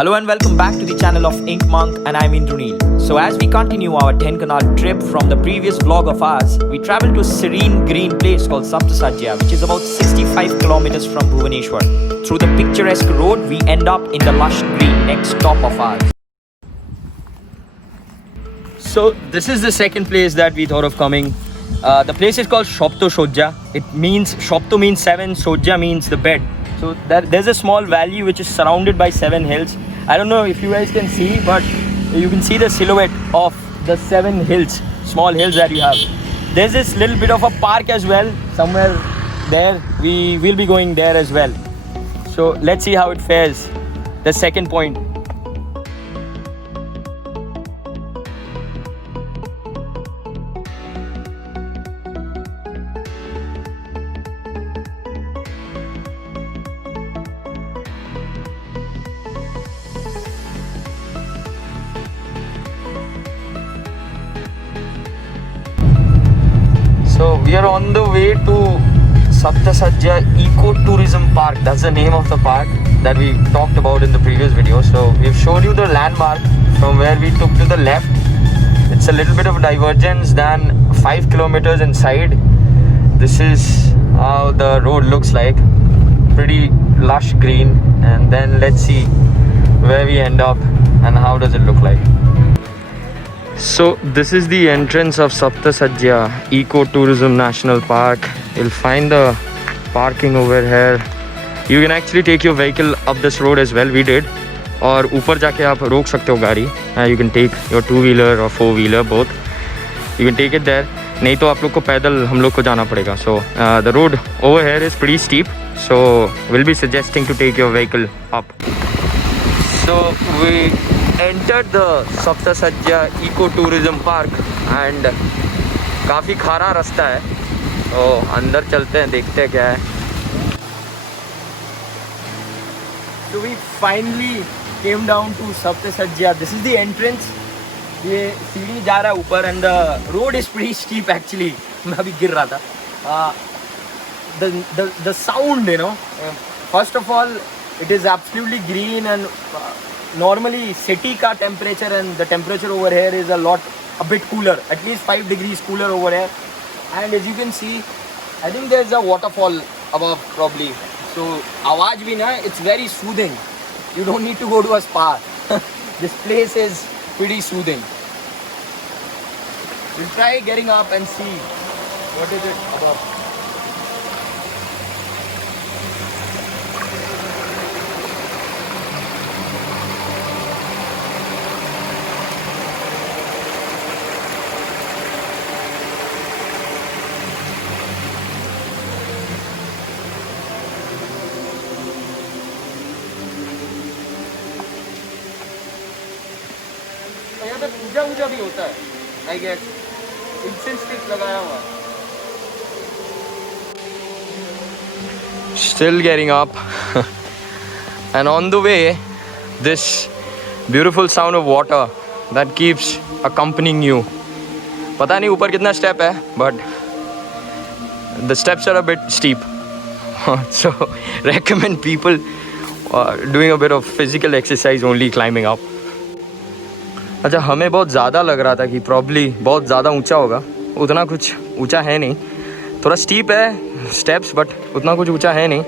Hello and welcome back to the channel of Ink Monk, and I'm Indraneel. So as we continue our 10 canal trip from the previous vlog of ours, we travel to a serene green place called Saptasajya, which is about 65 kilometers from Bhubaneswar. Through the picturesque road, we end up in the lush green next stop of ours. So this is the second place that we thought of coming. The place is called Shopto. Shopto means seven, Sojja means the bed. So there's a small valley which is surrounded by 7 hills. I don't know if you guys can see, but you can see the silhouette of the 7 hills, small hills that you have. There's this little bit of a park as well, somewhere there. We will be going there as well. So let's see how it fares. The second point. So we are on the way to Saptasajya Eco Tourism Park. That's the name of the park that we talked about in the previous video. So we've shown you the landmark from where we took to the left. It's a little bit of a divergence than 5 kilometers inside. This is how the road looks like. Pretty lush green. And then let's see where we end up and how does it look like. So this is the entrance of Saptasajya Eco Tourism National Park. You'll find the parking over here. You can actually take your vehicle up this road as well. We did. और ऊपर जाके आप रोक सकते हो गाड़ी. You can take your 2-wheeler or 4-wheeler both. You can take it there. नहीं तो आप लोग को पैदल हम लोग को जाना पड़ेगा. So the road over here is pretty steep. So we'll be suggesting to take your vehicle up. So we entered the Saptasajya Eco Tourism Park and काफ़ी खारा रास्ता है. तो अंदर चलते हैं, देखते हैं क्या है. So we finally came down to Saptasajya. This is the entrance. ये सीढ़ी जा रहा है ऊपर and the road is pretty steep actually. मैं अभी गिर रहा था. The sound, you know. First of all, it is absolutely green and normally city ka temperature and the temperature over here is a bit cooler, at least 5 degrees cooler over here. And as you can see, I think there's a waterfall above probably. So awaaz bhi na, it's very soothing. You don't need to go to a spa. This place is pretty soothing. We'll try getting up and see what is it above. यहाँ पे पूजा भी होता है, I guess. Incense stick लगाया हुआ. Still getting up. And on the way, this beautiful sound of water that keeps accompanying you. पता नहीं ऊपर कितना step है, but the steps are a bit steep. So recommend people doing a bit of physical exercise only climbing up. अच्छा, हमें बहुत ज़्यादा लग रहा था कि प्रॉब्ली बहुत ज़्यादा ऊंचा होगा. उतना कुछ ऊंचा है नहीं. थोड़ा स्टीप है स्टेप्स, बट उतना कुछ ऊंचा है नहीं.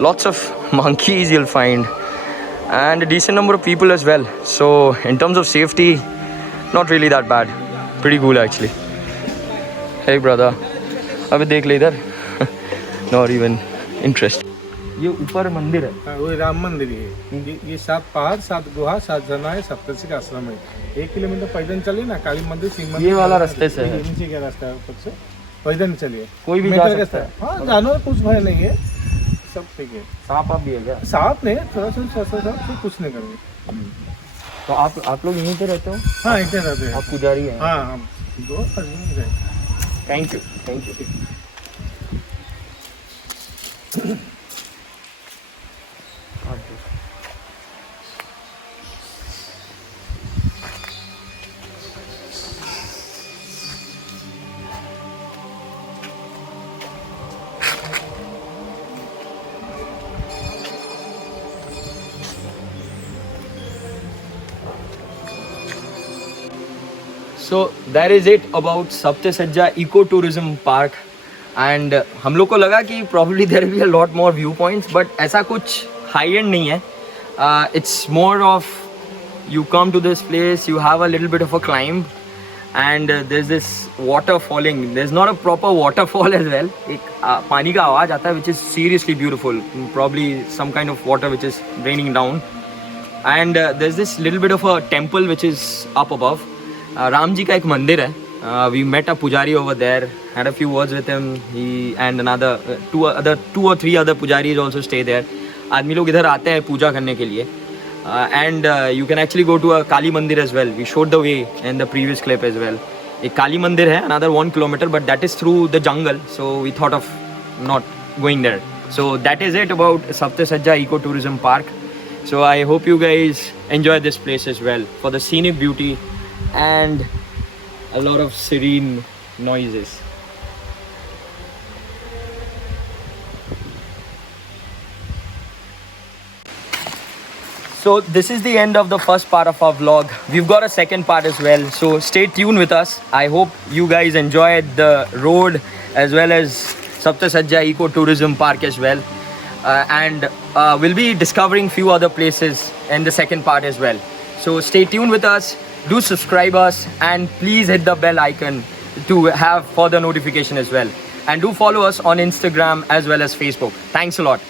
Lots of monkeys you'll find and a decent number of people as well. So in terms of safety, not really that bad. Pretty cool actually. Hey brother, अबे देख ले इधर. Not even interest. ये ऊपर मंदिर है. वो राम मंदिर है. ये 7 पहाड़, 7 गुहा, 7 जना है, सप्तर्षि का आश्रम है. 1 किलोमीटर पैदल चलिए ना, काली मंदिर, सिंह मंदिर. ये वाला रास्ते से है. नीचे का रास्ता है, ऊपर से पैदल चलिए. कोई भी जा सकता है. हाँ, जानवर कुछ भय नहीं है, सब ठीक है. सांप भी है क्या? सांप नहीं, थोड़ा सा कुछ नहीं करेंगे. तो आप लोग यहीं पे रहते हो? हाँ, इधर रहते हैं. आप पुजारी हैं? हाँ, हम 2 आदमी हैं. Thank you. So that is it about Saptasajja Eco Tourism Park. And हम लोग को लगा कि probably there will be a lot more viewpoints, but ऐसा कुछ high end नहीं है. It's more of you come to this place, you have a little bit of a climb, and there's this water falling. There's not a proper waterfall as well. एक पानी का आवाज आता है, which is seriously beautiful. Probably some kind of water which is raining down. And there's this little bit of a temple which is up above. Ram ji का एक मंदिर है. We met a pujari over there, had a few words with him. He and another two or three other pujaris also stay there. आदमी लोग इधर आते हैं पूजा करने के लिए. And you can actually go to a Kali Mandir as well. We showed the way in the previous clip as well. एक Kali Mandir है, another 1 kilometer, but that is through the jungle. So we thought of not going there. So that is it about Saptasajja Eco Tourism Park. So I hope you guys enjoy this place as well for the scenic beauty and a lot of serene noises. So this is the end of the first part of our vlog. We've got a second part as well, so stay tuned with us. I hope you guys enjoyed the road as well as Saptasajja Eco Tourism Park as well. And we'll be discovering few other places in the second part as well. So stay tuned with us, do subscribe us, and please hit the bell icon to have further notification as well. And do follow us on Instagram as well as Facebook. Thanks a lot.